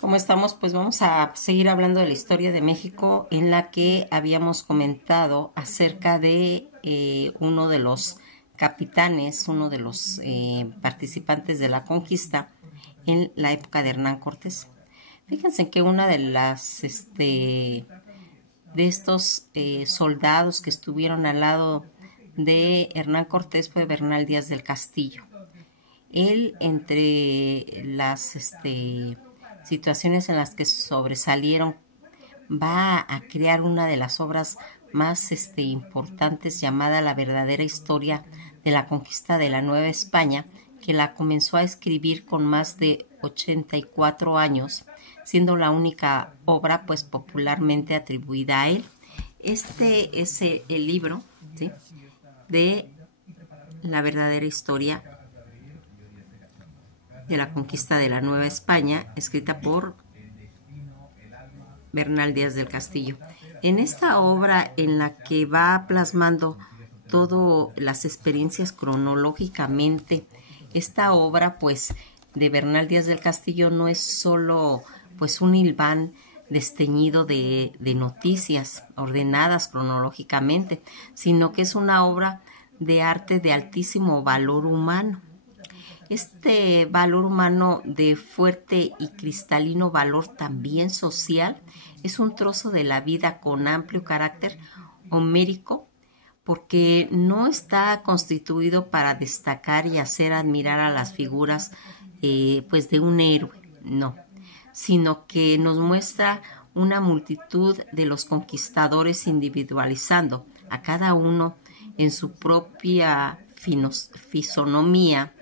¿Cómo estamos? Pues vamos a seguir hablando de la historia de México, en la que habíamos comentado acerca de uno de los capitanes, uno de los participantes de la conquista en la época de Hernán Cortés. Fíjense que una de las de estos soldados que estuvieron al lado de Hernán Cortés fue Bernal Díaz del Castillo. Él, entre las situaciones en las que sobresalieron, va a crear una de las obras más importantes, llamada La verdadera historia de la conquista de la Nueva España, que la comenzó a escribir con más de 84 años, siendo la única obra pues popularmente atribuida a él. Este es el libro, ¿sí?, de La verdadera historia de la conquista de la Nueva España, escrita por Bernal Díaz del Castillo. En esta obra, en la que va plasmando todas las experiencias cronológicamente, esta obra pues de Bernal Díaz del Castillo no es solo pues un hilván desteñido de noticias ordenadas cronológicamente, sino que es una obra de arte de altísimo valor humano. Este valor humano, de fuerte y cristalino valor también social, es un trozo de la vida con amplio carácter homérico, porque no está constituido para destacar y hacer admirar a las figuras pues de un héroe, no, sino que nos muestra una multitud de los conquistadores, individualizando a cada uno en su propia fisonomía,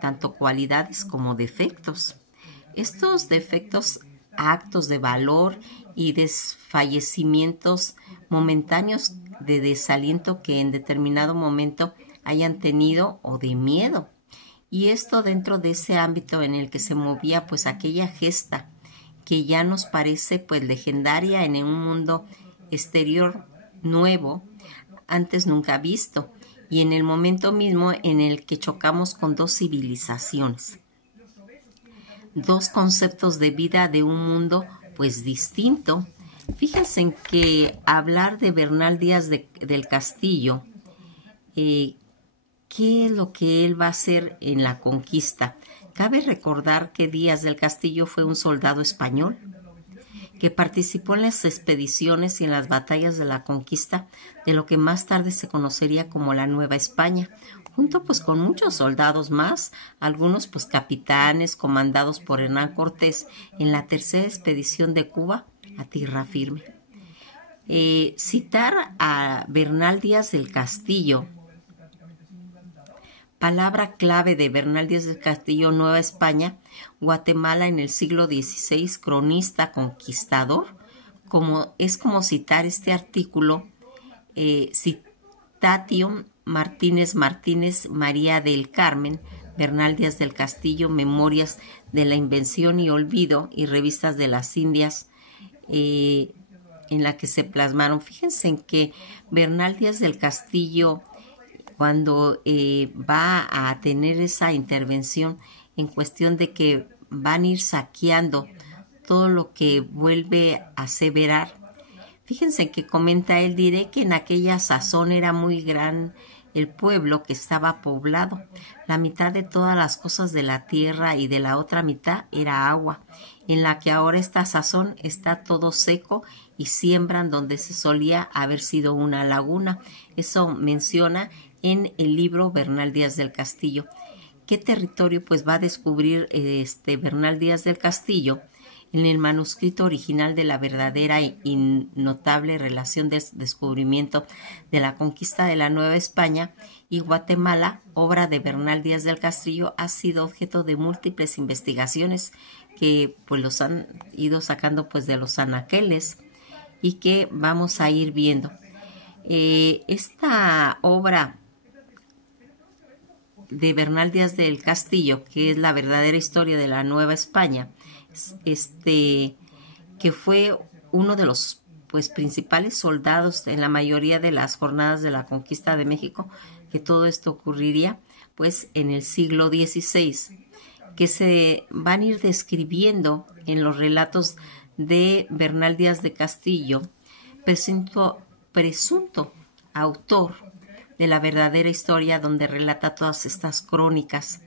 tanto cualidades como defectos. Estos defectos, actos de valor y desfallecimientos momentáneos de desaliento que en determinado momento hayan tenido, o de miedo. Y esto dentro de ese ámbito en el que se movía pues aquella gesta que ya nos parece pues legendaria en un mundo exterior nuevo, antes nunca visto, y en el momento mismo en el que chocamos con dos civilizaciones, dos conceptos de vida de un mundo pues distinto. Fíjense en que hablar de Bernal Díaz del Castillo, ¿qué es lo que él va a hacer en la conquista? Cabe recordar que Díaz del Castillo fue un soldado español que participó en las expediciones y en las batallas de la conquista de lo que más tarde se conocería como la Nueva España, junto pues con muchos soldados más, algunos pues capitanes comandados por Hernán Cortés en la tercera expedición de Cuba a tierra firme. Citar a Bernal Díaz del Castillo, palabra clave de Bernal Díaz del Castillo, Nueva España, Guatemala en el siglo XVI, cronista conquistador, es como citar este artículo, Citatio Martínez María del Carmen, Bernal Díaz del Castillo, Memorias de la Invención y Olvido y Revistas de las Indias, en la que se plasmaron. Fíjense en que Bernal Díaz del Castillo, cuando va a tener esa intervención en cuestión de que van a ir saqueando todo lo que vuelve a aseverar, fíjense que comenta él: diré que en aquella sazón era muy gran el pueblo que estaba poblado. La mitad de todas las cosas de la tierra y de la otra mitad era agua, en la que ahora esta sazón está todo seco y siembran donde se solía haber sido una laguna. Eso menciona en el libro Bernal Díaz del Castillo. ¿Qué territorio pues va a descubrir Bernal Díaz del Castillo? En el manuscrito original de la verdadera y notable relación de descubrimiento de la conquista de la Nueva España y Guatemala, obra de Bernal Díaz del Castillo, ha sido objeto de múltiples investigaciones que pues los han ido sacando pues de los anaqueles y que vamos a ir viendo. Esta obra de Bernal Díaz del Castillo, que es la verdadera historia de la Nueva España, que fue uno de los pues principales soldados en la mayoría de las jornadas de la conquista de México, que todo esto ocurriría pues en el siglo XVI. que se van a ir describiendo en los relatos de Bernal Díaz de Castillo, presunto autor de la verdadera historia, donde relata todas estas crónicas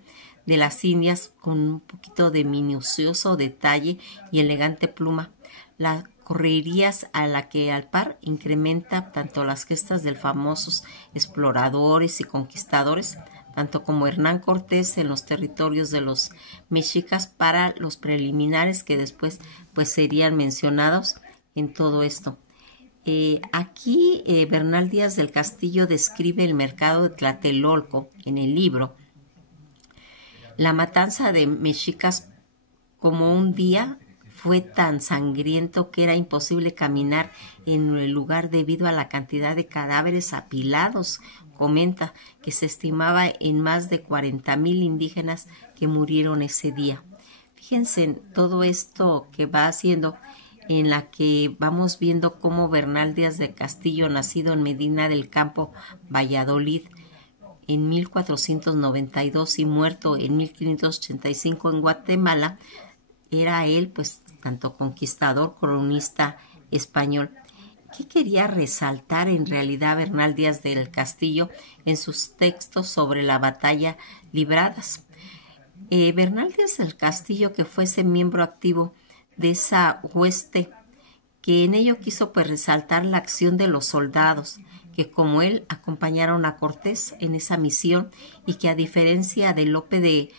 de las Indias con un poquito de minucioso detalle y elegante pluma. Las correrías a la que al par incrementa tanto las gestas de famosos exploradores y conquistadores, tanto como Hernán Cortés en los territorios de los mexicas, para los preliminares que después pues serían mencionados en todo esto. Aquí Bernal Díaz del Castillo describe el mercado de Tlatelolco en el libro, la matanza de mexicas, como un día fue tan sangriento que era imposible caminar en el lugar debido a la cantidad de cadáveres apilados. Comenta que se estimaba en más de 40,000 indígenas que murieron ese día. Fíjense en todo esto que va haciendo, en la que vamos viendo cómo Bernal Díaz de Castillo, nacido en Medina del Campo, Valladolid, en 1492 y muerto en 1585 en Guatemala, era él pues tanto conquistador, cronista español. ¿Qué quería resaltar en realidad Bernal Díaz del Castillo en sus textos sobre la batalla libradas? Bernal Díaz del Castillo, que fuese miembro activo de esa hueste, que en ello quiso pues resaltar la acción de los soldados que como él acompañaron a Cortés en esa misión, y que a diferencia de Lope de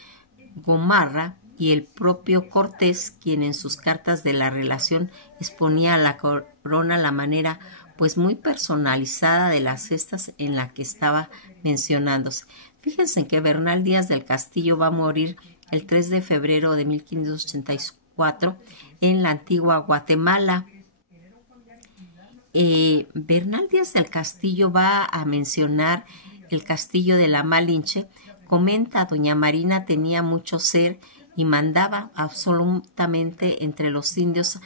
Gomarra y el propio Cortés, quien en sus cartas de la relación exponía a la corona la manera pues muy personalizada de las gestas en la que estaba mencionándose. Fíjense que Bernal Díaz del Castillo va a morir el 3 de febrero de 1584 en la antigua Guatemala. Bernal Díaz del Castillo va a mencionar el castillo de la Malinche. Comenta: doña Marina tenía mucho ser y mandaba absolutamente entre los indios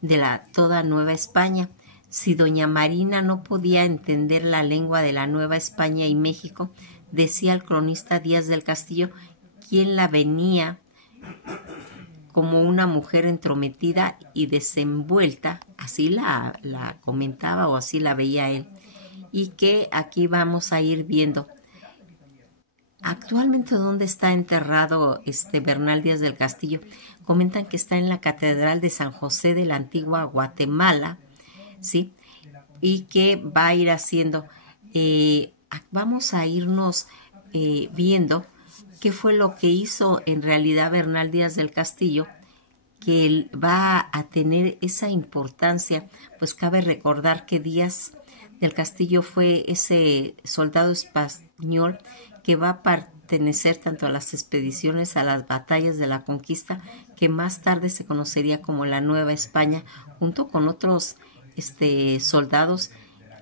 de toda Nueva España. Si doña Marina no podía entender la lengua de la Nueva España y México, decía el cronista Díaz del Castillo, quien la venía como una mujer entrometida y desenvuelta, así la comentaba o así la veía él, y que aquí vamos a ir viendo. Actualmente, ¿dónde está enterrado Bernal Díaz del Castillo? Comentan que está en la Catedral de San José de la antigua Guatemala, ¿sí? Y que va a ir haciendo, vamos a irnos viendo qué fue lo que hizo en realidad Bernal Díaz del Castillo, que él va a tener esa importancia. Pues cabe recordar que Díaz del Castillo fue ese soldado español que va a pertenecer tanto a las expediciones, a las batallas de la conquista, que más tarde se conocería como la Nueva España, junto con otros soldados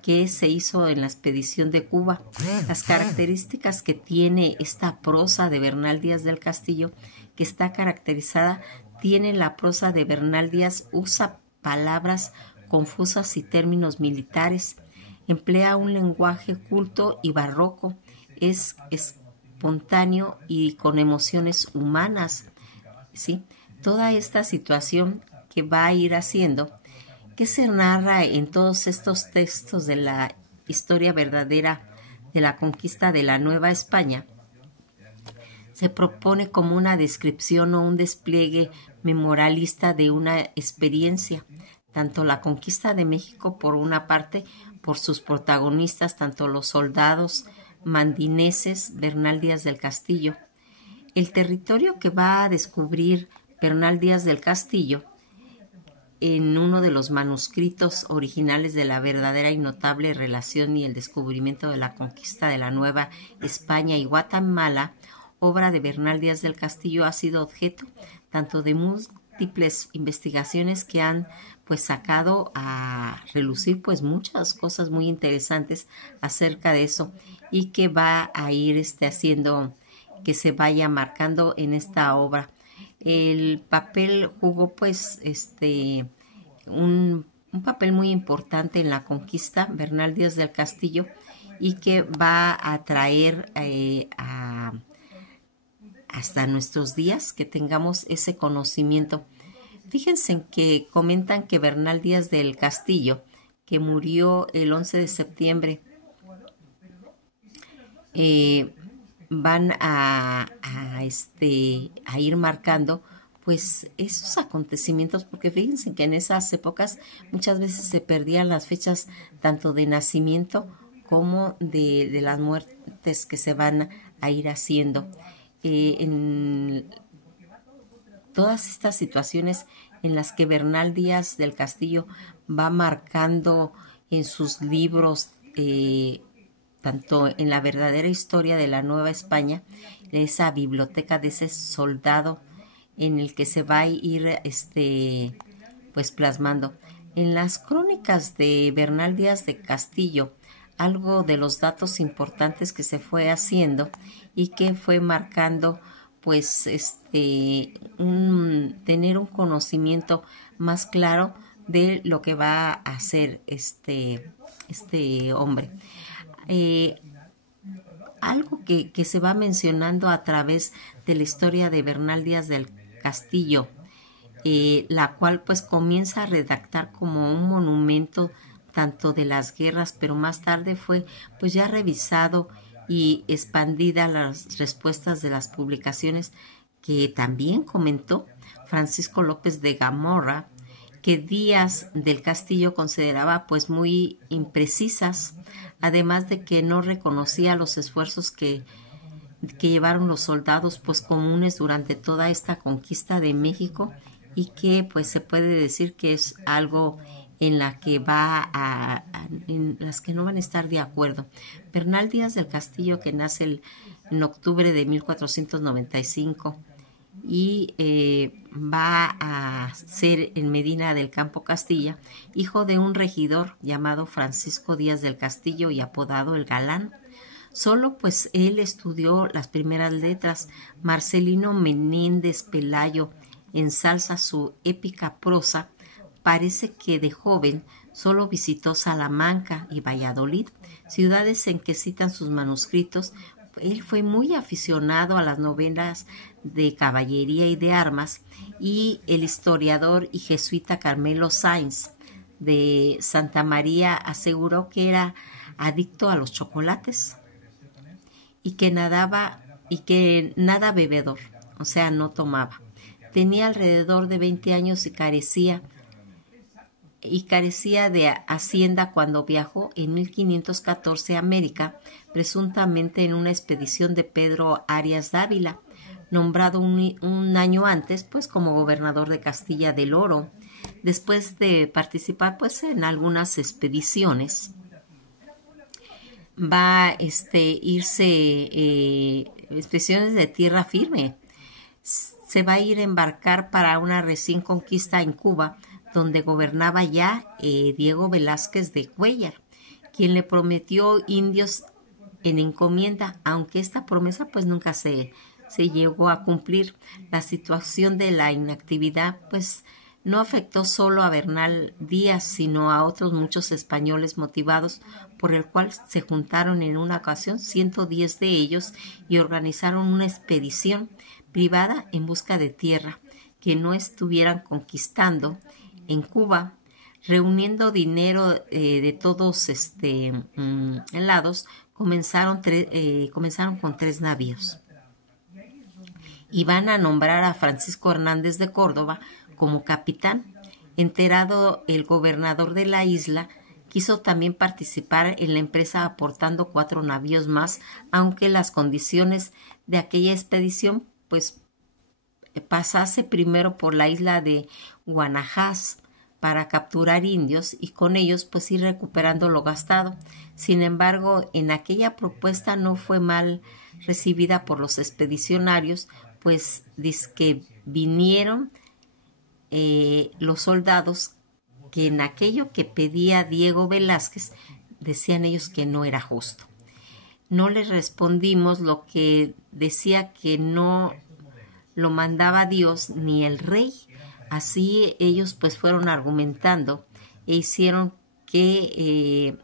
que se hizo en la expedición de Cuba. Las características que tiene esta prosa de Bernal Díaz del Castillo, que está caracterizada, tiene la prosa de Bernal Díaz, usa palabras confusas y términos militares, emplea un lenguaje culto y barroco, es espontáneo y con emociones humanas, ¿sí? Toda esta situación que va a ir haciendo, que se narra en todos estos textos de la historia verdadera de la conquista de la Nueva España, se propone como una descripción o un despliegue memorialista de una experiencia, tanto la conquista de México por una parte, por sus protagonistas, tanto los soldados mandineses, Bernal Díaz del Castillo. El territorio que va a descubrir Bernal Díaz del Castillo en uno de los manuscritos originales de la verdadera y notable relación y el descubrimiento de la conquista de la Nueva España y Guatemala, obra de Bernal Díaz del Castillo, ha sido objeto tanto de múltiples investigaciones que han pues sacado a relucir pues muchas cosas muy interesantes acerca de eso, y que va a ir haciendo que se vaya marcando en esta obra. El papel jugó pues un papel muy importante en la conquista Bernal Díaz del Castillo, y que va a traer a hasta nuestros días que tengamos ese conocimiento. Fíjense en que comentan que Bernal Díaz del Castillo, que murió el 11 de septiembre, van a ir marcando pues esos acontecimientos, porque fíjense que en esas épocas muchas veces se perdían las fechas tanto de nacimiento como de las muertes que se van a ir haciendo. En todas estas situaciones en las que Bernal Díaz del Castillo va marcando en sus libros, tanto en la verdadera historia de la Nueva España, esa biblioteca de ese soldado en el que se va a ir pues plasmando. En las crónicas de Bernal Díaz de Castillo, algo de los datos importantes que se fue haciendo y que fue marcando pues tener un conocimiento más claro de lo que va a hacer este hombre. Algo que se va mencionando a través de la historia de Bernal Díaz del Castillo, la cual pues comienza a redactar como un monumento tanto de las guerras, pero más tarde fue pues ya revisado y expandida las respuestas de las publicaciones que también comentó Francisco López de Gamorra, que Díaz del Castillo consideraba pues muy imprecisas, además de que no reconocía los esfuerzos que llevaron los soldados pues comunes durante toda esta conquista de México, y que pues se puede decir que es algo en la que en las que no van a estar de acuerdo. Bernal Díaz del Castillo, que nace en octubre de 1495 y va a ser en Medina del Campo, Castilla, hijo de un regidor llamado Francisco Díaz del Castillo y apodado el Galán. Solo pues él estudió las primeras letras. Marcelino Menéndez Pelayo ensalza su épica prosa. Parece que de joven solo visitó Salamanca y Valladolid, ciudades en que citan sus manuscritos. Él fue muy aficionado a las novelas de caballería y de armas, y el historiador y jesuita Carmelo Sainz de Santa María aseguró que era adicto a los chocolates y que nada bebedor, o sea, no tomaba. Tenía alrededor de 20 años y carecía de hacienda cuando viajó en 1514 a América, presuntamente en una expedición de Pedro Arias Dávila, nombrado un año antes pues como gobernador de Castilla del Oro, después de participar pues en algunas expediciones. Va a irse expediciones de tierra firme. Se va a ir a embarcar para una recién conquista en Cuba, donde gobernaba ya Diego Velázquez de Cuéllar, quien le prometió indios en encomienda, aunque esta promesa pues nunca se llegó a cumplir. La situación de la inactividad pues no afectó solo a Bernal Díaz, sino a otros muchos españoles, motivados por el cual se juntaron en una ocasión 110 de ellos y organizaron una expedición privada en busca de tierra que no estuvieran conquistando en Cuba. Reuniendo dinero de todos lados, comenzaron con 3 navíos. Y van a nombrar a Francisco Hernández de Córdoba como capitán. Enterado el gobernador de la isla, quiso también participar en la empresa aportando 4 navíos más, aunque las condiciones de aquella expedición pues pasase primero por la isla de Guanajás para capturar indios y con ellos pues ir recuperando lo gastado. Sin embargo, en aquella propuesta no fue mal recibida por los expedicionarios, pues dizque vinieron los soldados que en aquello que pedía Diego Velázquez decían ellos que no era justo. No les respondimos lo que decía que no lo mandaba Dios ni el rey. Así ellos pues fueron argumentando e hicieron que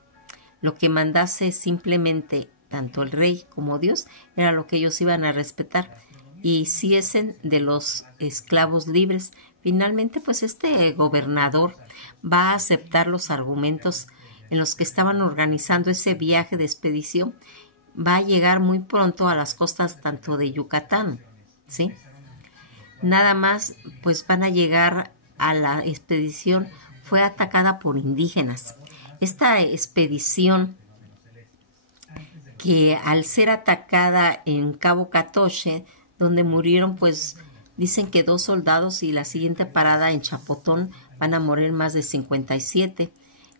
lo que mandase simplemente tanto el rey como Dios era lo que ellos iban a respetar. y hiciesen de los esclavos libres. Finalmente, pues este gobernador va a aceptar los argumentos en los que estaban organizando ese viaje de expedición. Va a llegar muy pronto a las costas tanto de Yucatán, ¿sí? Nada más, pues van a llegar a la expedición, fue atacada por indígenas. Esta expedición, que al ser atacada en Cabo Catoche, donde murieron, pues dicen que 2 soldados, y la siguiente parada en Chapotón van a morir más de 57.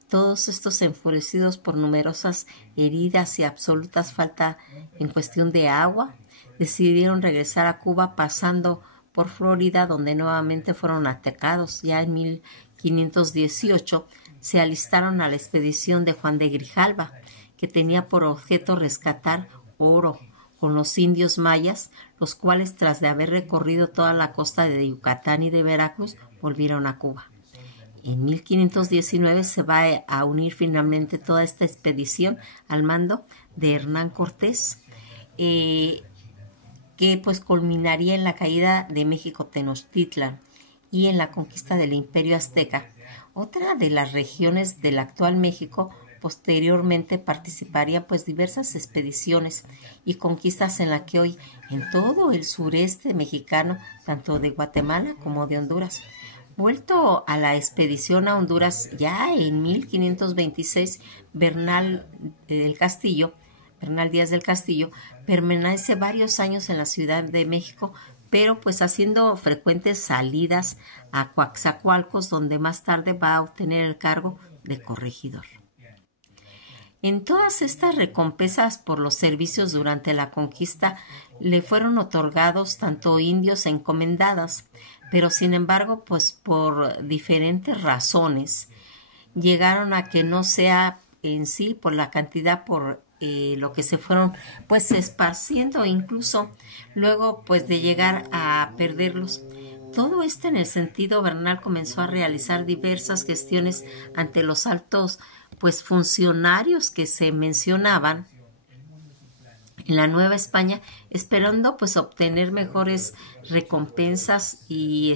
Todos estos enfurecidos por numerosas heridas y absolutas falta en cuestión de agua, decidieron regresar a Cuba pasando por Florida, donde nuevamente fueron atacados. Ya en 1518 se alistaron a la expedición de Juan de Grijalva, que tenía por objeto rescatar oro con los indios mayas, los cuales, tras de haber recorrido toda la costa de Yucatán y de Veracruz, volvieron a Cuba. En 1519 se va a unir finalmente toda esta expedición al mando de Hernán Cortés, que pues culminaría en la caída de México Tenochtitlan y en la conquista del Imperio Azteca. Otra de las regiones del actual México posteriormente participaría pues diversas expediciones y conquistas en la que hoy en todo el sureste mexicano, tanto de Guatemala como de Honduras. Vuelto a la expedición a Honduras, ya en 1526, Bernal Díaz del Castillo, permanece varios años en la Ciudad de México, pero pues haciendo frecuentes salidas a Coatzacoalcos, donde más tarde va a obtener el cargo de corregidor. En todas estas recompensas por los servicios durante la conquista le fueron otorgados tanto indios encomendadas, pero sin embargo, pues por diferentes razones, llegaron a que no sea en sí por la cantidad, por lo que se fueron pues esparciendo, incluso luego pues de llegar a perderlos. Todo esto en el sentido, Bernal comenzó a realizar diversas gestiones ante los altos pues funcionarios que se mencionaban en la Nueva España, esperando pues obtener mejores recompensas, y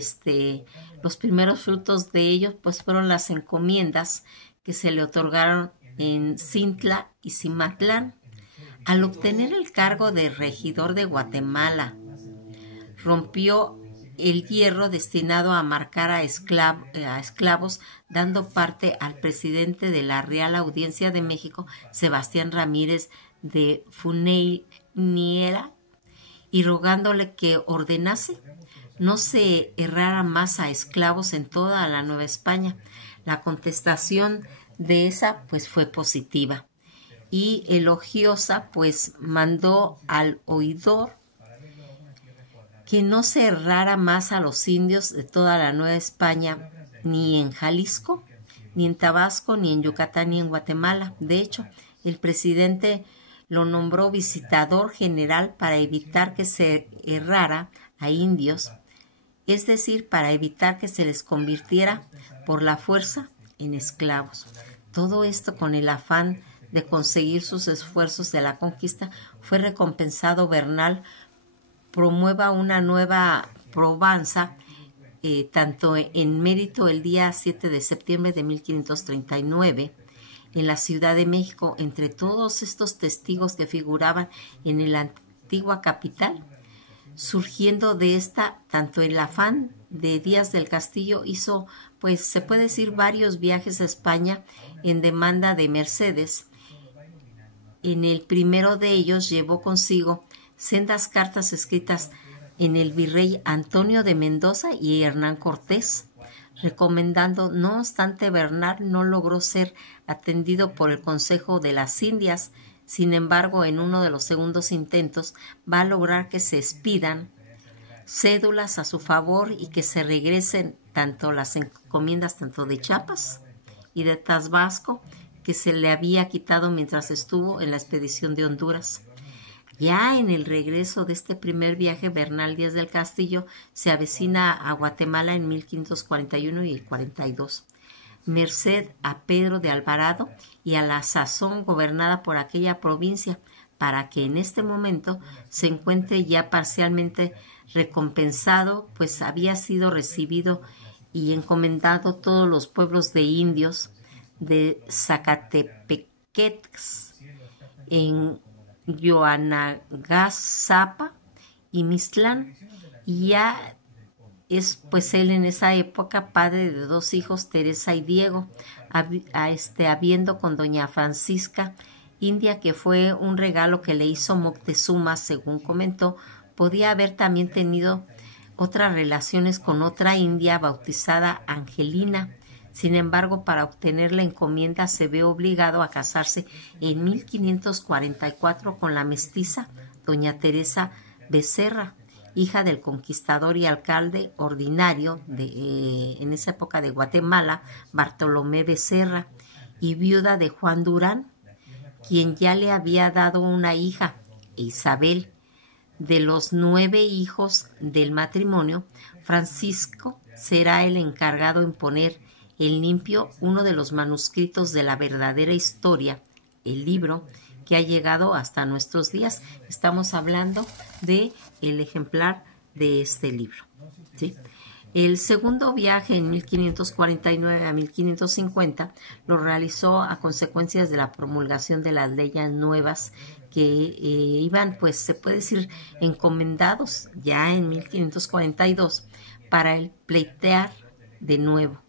los primeros frutos de ellos pues fueron las encomiendas que se le otorgaron en Cintla y Cimatlán. Al obtener el cargo de regidor de Guatemala, rompió el hierro destinado a marcar a esclavos, dando parte al presidente de la Real Audiencia de México, Sebastián Ramírez de Funeyniera, y rogándole que ordenase no se errara más a esclavos en toda la Nueva España. La contestación de esa pues fue positiva, y elogiosa pues mandó al oidor que no se errara más a los indios de toda la Nueva España, ni en Jalisco, ni en Tabasco, ni en Yucatán, ni en Guatemala. De hecho, el presidente lo nombró visitador general para evitar que se errara a indios, es decir, para evitar que se les convirtiera por la fuerza en esclavos. Todo esto con el afán de conseguir sus esfuerzos de la conquista. Fue recompensado Bernal, promueva una nueva probanza, tanto en mérito el día 7 de septiembre de 1539 en la Ciudad de México. Entre todos estos testigos que figuraban en la antigua capital, surgiendo de esta, tanto el afán de Díaz del Castillo hizo, pues se puede decir, varios viajes a España en demanda de mercedes. En el primero de ellos llevó consigo sendas cartas escritas en el virrey Antonio de Mendoza y Hernán Cortés, recomendando. No obstante, Bernal no logró ser atendido por el Consejo de las Indias. Sin embargo, en uno de los segundos intentos va a lograr que se expidan cédulas a su favor y que se regresen tanto las encomiendas tanto de Chiapas y de Tabasco, que se le había quitado mientras estuvo en la expedición de Honduras. Ya en el regreso de este primer viaje, Bernal Díaz del Castillo se avecina a Guatemala en 1541 y 42, merced a Pedro de Alvarado y a la sazón gobernada por aquella provincia, para que en este momento se encuentre ya parcialmente recompensado, pues había sido recibido y encomendado todos los pueblos de indios de Zacatepequex, en Yoanagasapa y Mixtlán, y ya es pues él en esa época padre de 2 hijos, Teresa y Diego, habiendo con doña Francisca, india, que fue un regalo que le hizo Moctezuma, según comentó. Podía haber también tenido otras relaciones con otra india bautizada Angelina. Sin embargo, para obtener la encomienda se ve obligado a casarse en 1544 con la mestiza doña Teresa Becerra, hija del conquistador y alcalde ordinario en esa época de Guatemala, Bartolomé Becerra, y viuda de Juan Durán, quien ya le había dado una hija, Isabel. De los 9 hijos del matrimonio, Francisco será el encargado en poner en limpio uno de los manuscritos de la verdadera historia, el libro que ha llegado hasta nuestros días. Estamos hablando de el ejemplar de este libro, ¿sí? El segundo viaje en 1549 a 1550 lo realizó a consecuencias de la promulgación de las leyes nuevas que iban, pues se puede decir, encomendados ya en 1542 para el pleitear de nuevo.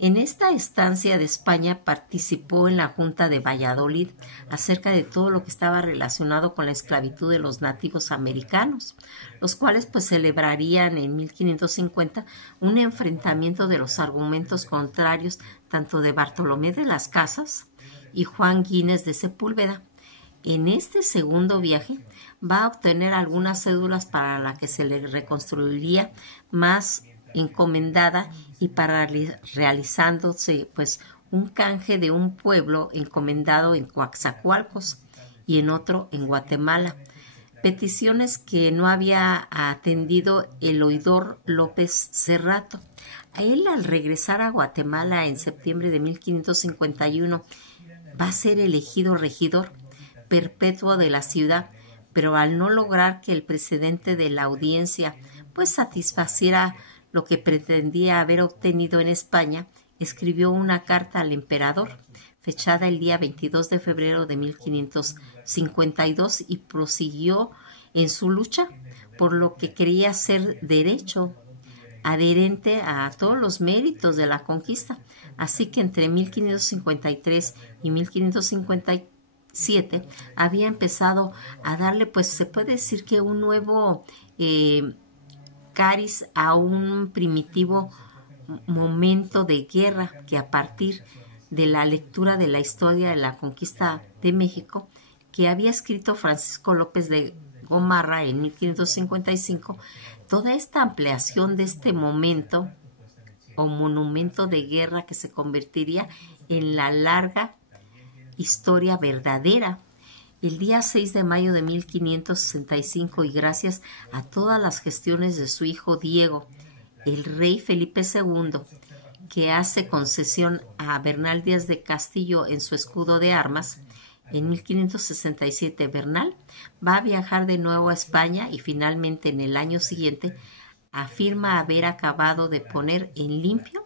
En esta estancia de España participó en la Junta de Valladolid acerca de todo lo que estaba relacionado con la esclavitud de los nativos americanos, los cuales pues celebrarían en 1550 un enfrentamiento de los argumentos contrarios tanto de Bartolomé de las Casas y Juan Guínez de Sepúlveda. En este segundo viaje va a obtener algunas cédulas para la que se le reconstruiría más encomendada y para realizándose pues un canje de un pueblo encomendado en Coatzacoalcos y en otro en Guatemala, peticiones que no había atendido el oidor López Cerrato. A él, al regresar a Guatemala en septiembre de 1551, va a ser elegido regidor perpetuo de la ciudad, pero al no lograr que el presidente de la audiencia pues satisfaciera lo que pretendía haber obtenido en España, escribió una carta al emperador, fechada el día 22 de febrero de 1552, y prosiguió en su lucha por lo que creía ser derecho, adherente a todos los méritos de la conquista. Así que entre 1553 y 1557 había empezado a darle, pues se puede decir que un nuevo cariz a un primitivo momento de guerra que, a partir de la lectura de la historia de la conquista de México que había escrito Francisco López de Gomarra en 1555, toda esta ampliación de este momento o monumento de guerra que se convertiría en la larga historia verdadera. El día 6 de mayo de 1565, y gracias a todas las gestiones de su hijo Diego, el rey Felipe II, que hace concesión a Bernal Díaz de Castillo en su escudo de armas, en 1567 Bernal va a viajar de nuevo a España y finalmente en el año siguiente afirma haber acabado de poner en limpio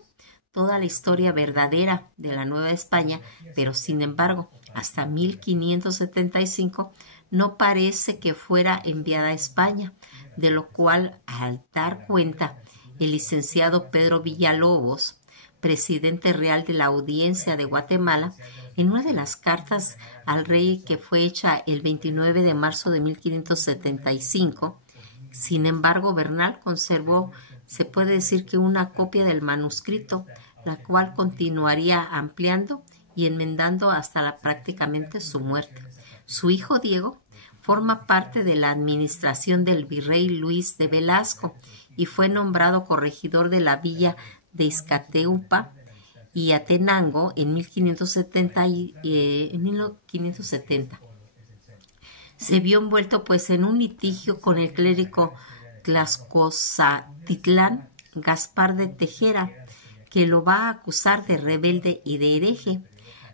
toda la historia verdadera de la Nueva España, pero sin embargo, hasta 1575 no parece que fuera enviada a España, de lo cual, al dar cuenta el licenciado Pedro Villalobos, presidente real de la Audiencia de Guatemala, en una de las cartas al rey que fue hecha el 29 de marzo de 1575, sin embargo, Bernal conservó, se puede decir que una copia del manuscrito, la cual continuaría ampliando y enmendando hasta prácticamente su muerte. Su hijo Diego forma parte de la administración del virrey Luis de Velasco y fue nombrado corregidor de la villa de Izcateupa y Atenango en 1570. Se vio envuelto pues en un litigio con el clérigo Tlaxcozatitlán Gaspar de Tejera, que lo va a acusar de rebelde y de hereje,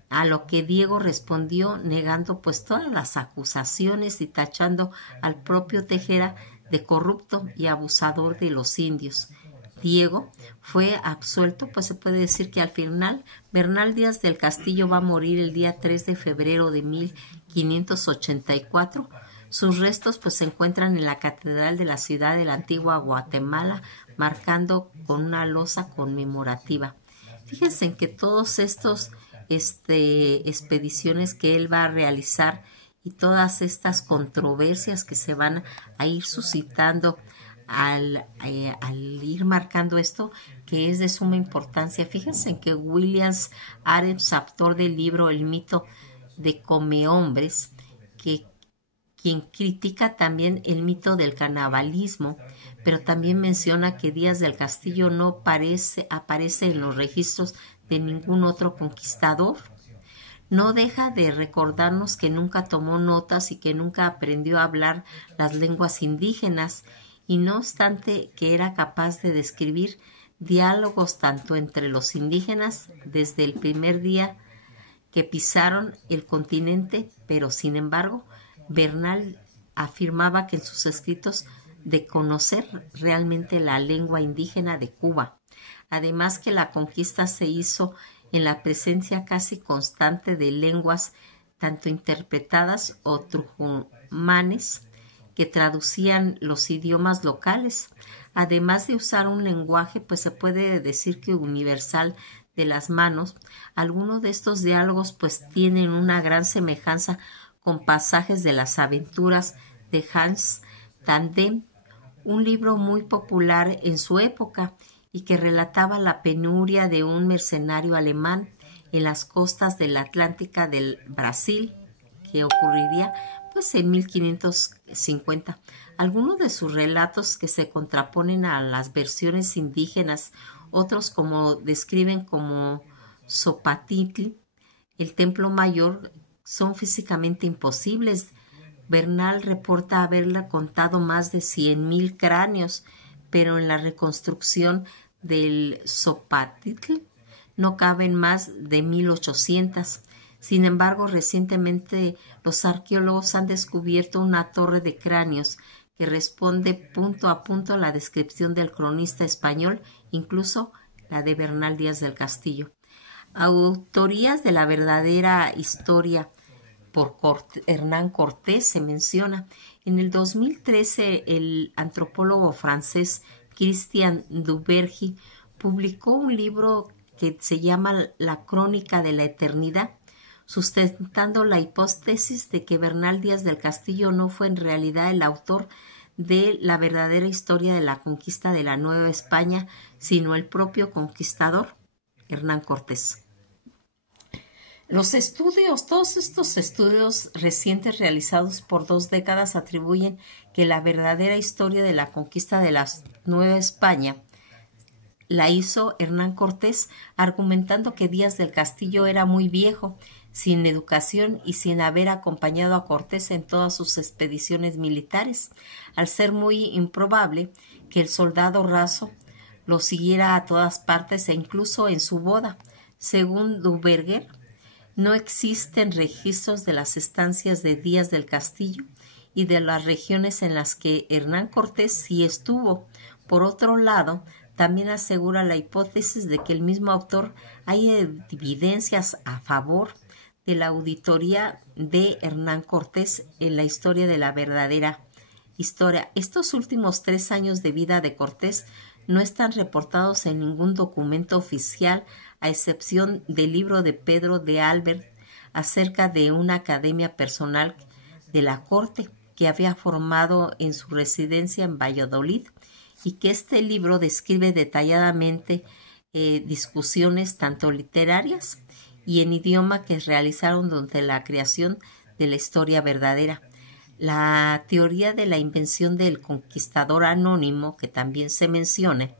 a lo que Diego respondió negando pues todas las acusaciones y tachando al propio Tejera de corrupto y abusador de los indios. Diego fue absuelto, pues se puede decir que al final Bernal Díaz del Castillo va a morir el día 3 de febrero de 1584. Sus restos pues se encuentran en la catedral de la ciudad de la antigua Guatemala, marcando con una losa conmemorativa. Fíjense en que todos estos expediciones que él va a realizar y todas estas controversias que se van a ir suscitando al ir marcando esto, que es de suma importancia. Fíjense en que Williams Adams, autor del libro El mito de Comehombres, quien critica también el mito del canibalismo, pero también menciona que Díaz del Castillo no aparece en los registros de ningún otro conquistador. No deja de recordarnos que nunca tomó notas y que nunca aprendió a hablar las lenguas indígenas, y no obstante que era capaz de describir diálogos tanto entre los indígenas desde el primer día que pisaron el continente, pero sin embargo Bernal afirmaba que en sus escritos de conocer realmente la lengua indígena de Cuba. Además que la conquista se hizo en la presencia casi constante de lenguas tanto interpretadas o trujumanes que traducían los idiomas locales. Además de usar un lenguaje, pues se puede decir que universal de las manos, algunos de estos diálogos pues tienen una gran semejanza con pasajes de las aventuras de Hans Tandem, un libro muy popular en su época y que relataba la penuria de un mercenario alemán en las costas de la Atlántica del Brasil, que ocurriría pues en 1550. Algunos de sus relatos que se contraponen a las versiones indígenas, otros como describen como Zopatitl, el templo mayor, son físicamente imposibles. Bernal reporta haberle contado más de 100,000 cráneos, pero en la reconstrucción del Zopatitl no caben más de 1,800. Sin embargo, recientemente los arqueólogos han descubierto una torre de cráneos que responde punto a punto a la descripción del cronista español, incluso la de Bernal Díaz del Castillo. Autorías de la verdadera historia por Hernán Cortés se menciona. En el 2013, el antropólogo francés Christian Duvergy publicó un libro que se llama La Crónica de la Eternidad, sustentando la hipótesis de que Bernal Díaz del Castillo no fue en realidad el autor de la verdadera historia de la conquista de la Nueva España, sino el propio conquistador, Hernán Cortés. Todos estos estudios recientes realizados por 2 décadas atribuyen que la verdadera historia de la conquista de la Nueva España la hizo Hernán Cortés, argumentando que Díaz del Castillo era muy viejo, sin educación y sin haber acompañado a Cortés en todas sus expediciones militares, al ser muy improbable que el soldado raso lo siguiera a todas partes e incluso en su boda. Según Duverger, no existen registros de las estancias de Díaz del Castillo y de las regiones en las que Hernán Cortés sí estuvo. Por otro lado, también asegura la hipótesis de que el mismo autor hay evidencias a favor de la auditoría de Hernán Cortés en la historia de la verdadera historia. Estos últimos 3 años de vida de Cortés no están reportados en ningún documento oficial, a excepción del libro de Pedro de Albert acerca de una academia personal de la corte que había formado en su residencia en Valladolid, y que este libro describe detalladamente discusiones tanto literarias y en idioma que realizaron durante la creación de la historia verdadera. La teoría de la invención del conquistador anónimo, que también se menciona,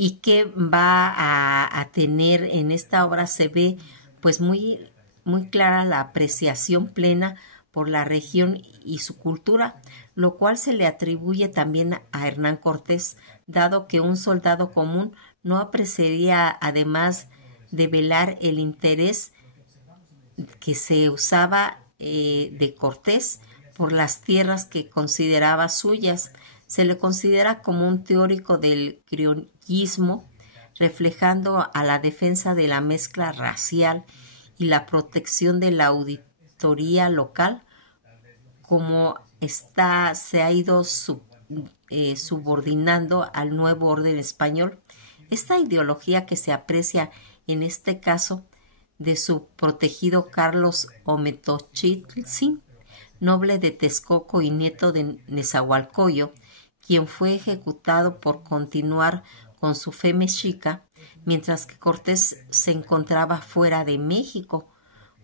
y que va a tener en esta obra, se ve pues muy, muy clara la apreciación plena por la región y su cultura, lo cual se le atribuye también a Hernán Cortés, dado que un soldado común no apreciaría, además de velar el interés que se usaba de Cortés, por las tierras que consideraba suyas. Se le considera como un teórico del criollismo, reflejando a la defensa de la mezcla racial y la protección de la auditoría local, como se ha ido subordinando al nuevo orden español. Esta ideología que se aprecia en este caso de su protegido Carlos Ometeotzi, noble de Texcoco y nieto de Nezahualcóyotl, quien fue ejecutado por continuar con su fe mexica, mientras que Cortés se encontraba fuera de México.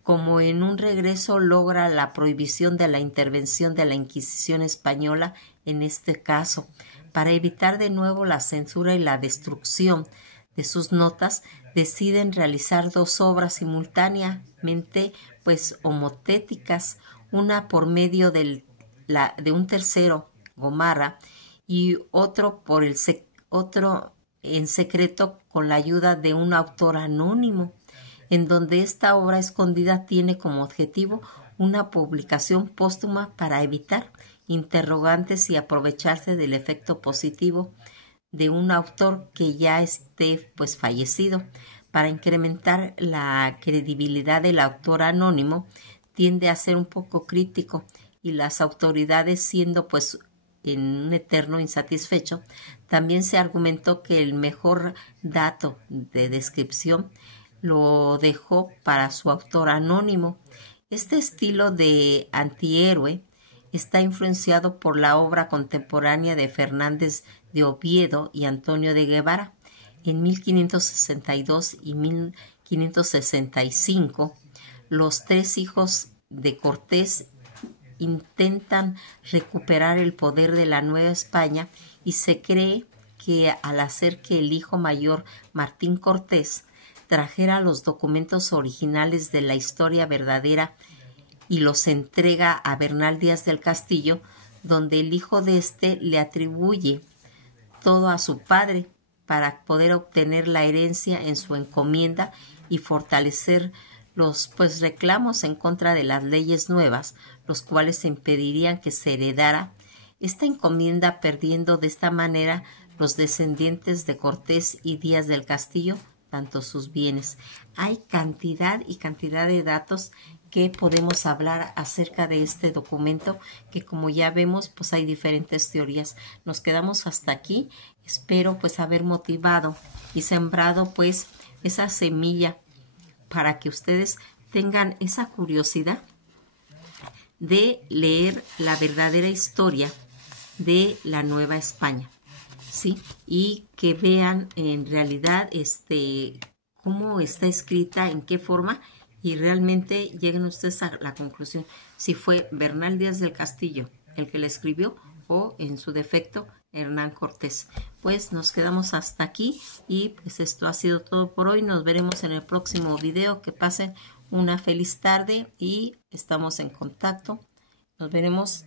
Como en un regreso logra la prohibición de la intervención de la Inquisición española en este caso, para evitar de nuevo la censura y la destrucción de sus notas, deciden realizar dos obras simultáneamente, pues homotéticas, una por medio de un tercero, Gomarra, y otro en secreto con la ayuda de un autor anónimo, en donde esta obra escondida tiene como objetivo una publicación póstuma para evitar interrogantes y aprovecharse del efecto positivo de un autor que ya esté pues fallecido. Para incrementar la credibilidad del autor anónimo, tiende a ser un poco crítico, y las autoridades, siendo pues en un eterno insatisfecho, también se argumentó que el mejor dato de descripción lo dejó para su autor anónimo. Este estilo de antihéroe está influenciado por la obra contemporánea de Fernández de Oviedo y Antonio de Guevara. En 1562 y 1565, los tres hijos de Cortés intentan recuperar el poder de la Nueva España, y se cree que al hacer que el hijo mayor, Martín Cortés, trajera los documentos originales de la historia verdadera y los entrega a Bernal Díaz del Castillo, donde el hijo de este le atribuye todo a su padre para poder obtener la herencia en su encomienda y fortalecer los reclamos en contra de las leyes nuevas, los cuales impedirían que se heredara esta encomienda, perdiendo de esta manera los descendientes de Cortés y Díaz del Castillo tanto sus bienes. Hay cantidad y cantidad de datos que podemos hablar acerca de este documento, que como ya vemos pues hay diferentes teorías. Nos quedamos hasta aquí. Espero pues haber motivado y sembrado pues esa semilla para que ustedes tengan esa curiosidad de leer la verdadera historia de la Nueva España, ¿sí? Y que vean en realidad cómo está escrita, en qué forma, y realmente lleguen ustedes a la conclusión si fue Bernal Díaz del Castillo el que la escribió o en su defecto Hernán Cortés. Pues nos quedamos hasta aquí y pues esto ha sido todo por hoy. Nos veremos en el próximo video. Que pasen una feliz tarde y estamos en contacto. Nos veremos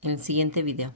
en el siguiente video.